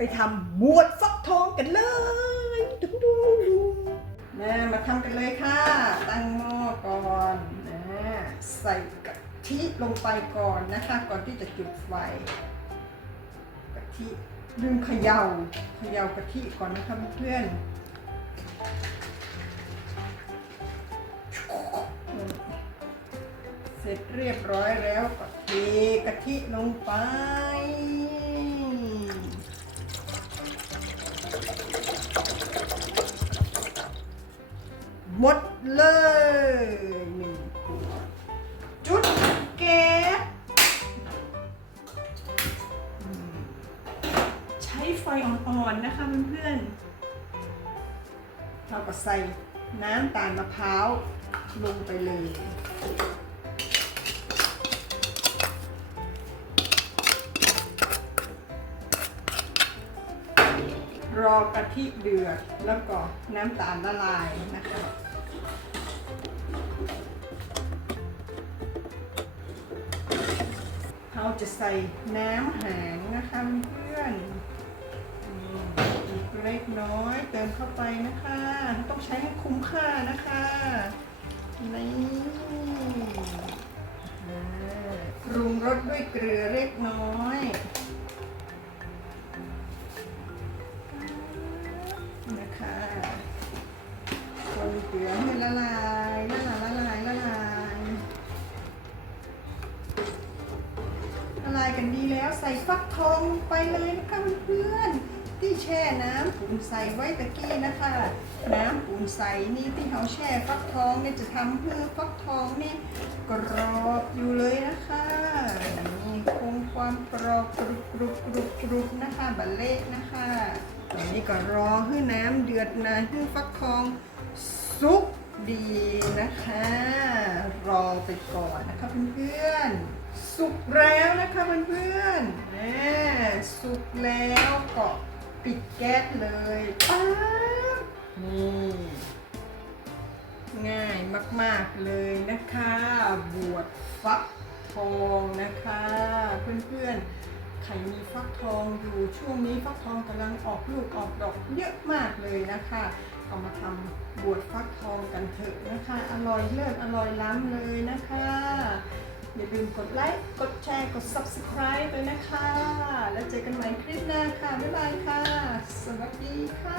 ไปทำบวชฟักทองกันเลยดุงดุงดุงนะมาทำกันเลยค่ะ ตั้งหม้อก่อนนะใส่กะทิลงไปก่อนนะคะ ก่อนที่จะจุดไฟกะทิลืมเขยา่าเขย่ากะทิก่อนนะคะเพื่อนเสร็จเรียบร้อยแล้วก็เทกะทิลงไป หมดเลยหนึ่งขวดจุดแก๊สอืมใช้ไฟอ่อนๆนะคะเพื่อนๆเราก็ใส่น้ำตาลมะพร้าวลงไปเลย อกะทิเดือด แล้วก็น้ำตาลละลายนะคะเราจะใส่น้ำหางนะคะเพื่อนอีกเล็กน้อยเติมเข้าไปนะคะ ต้องใช้ให้คุ้มค่านะคะนี่ปรุงรสด้วยเกลือเล็กน้อย ลือให้ละลายละลายละลายละลายละลายกันดีแล้วใส่ฟักทองไปเลยนะคะเพื่อนที่แช่น้ำปูนใสไว้ตะกี้นะคะ น้ำปูนใสนี่ที่เขาแช่ฟักทองเนี่ยจะทำเพื่อฟักทองนี่กรอบอยู่เลยนะคะนี่คงความกรอบกรุบกรุบกรุบกรุบนะคะบัลเล่นะคะตอนนี้ก็รอให้น้ำเดือดนานให้ฟักทองส กดีนะคะ รอไปก่อนนะคะเพื่อนๆ สุกแล้วนะคะเพื่อนๆแหมสุกแล้วก็ปิดแก๊สเลยป๊าบนี่ง่ายมากๆเลยนะคะ บวชฟักทองนะคะ เพื่อนๆ ครมีฟักทองอยู่ช่วงนี้ฟักทองกำลังออกลูกออกดอกเยอะมากเลยนะคะก็มาทำบวชฟักทองกันเถอะนะคะ อร่อยเลิศอร่อยล้ำเลยนะคะ อย่าลืมกดไลค์ กดแชร์ กด subscribe ด้วยนะคะ แล้วเจอกันใหม่คลิปหน้าค่ะ บ๊ายบายค่ะ สวัสดีค่ะ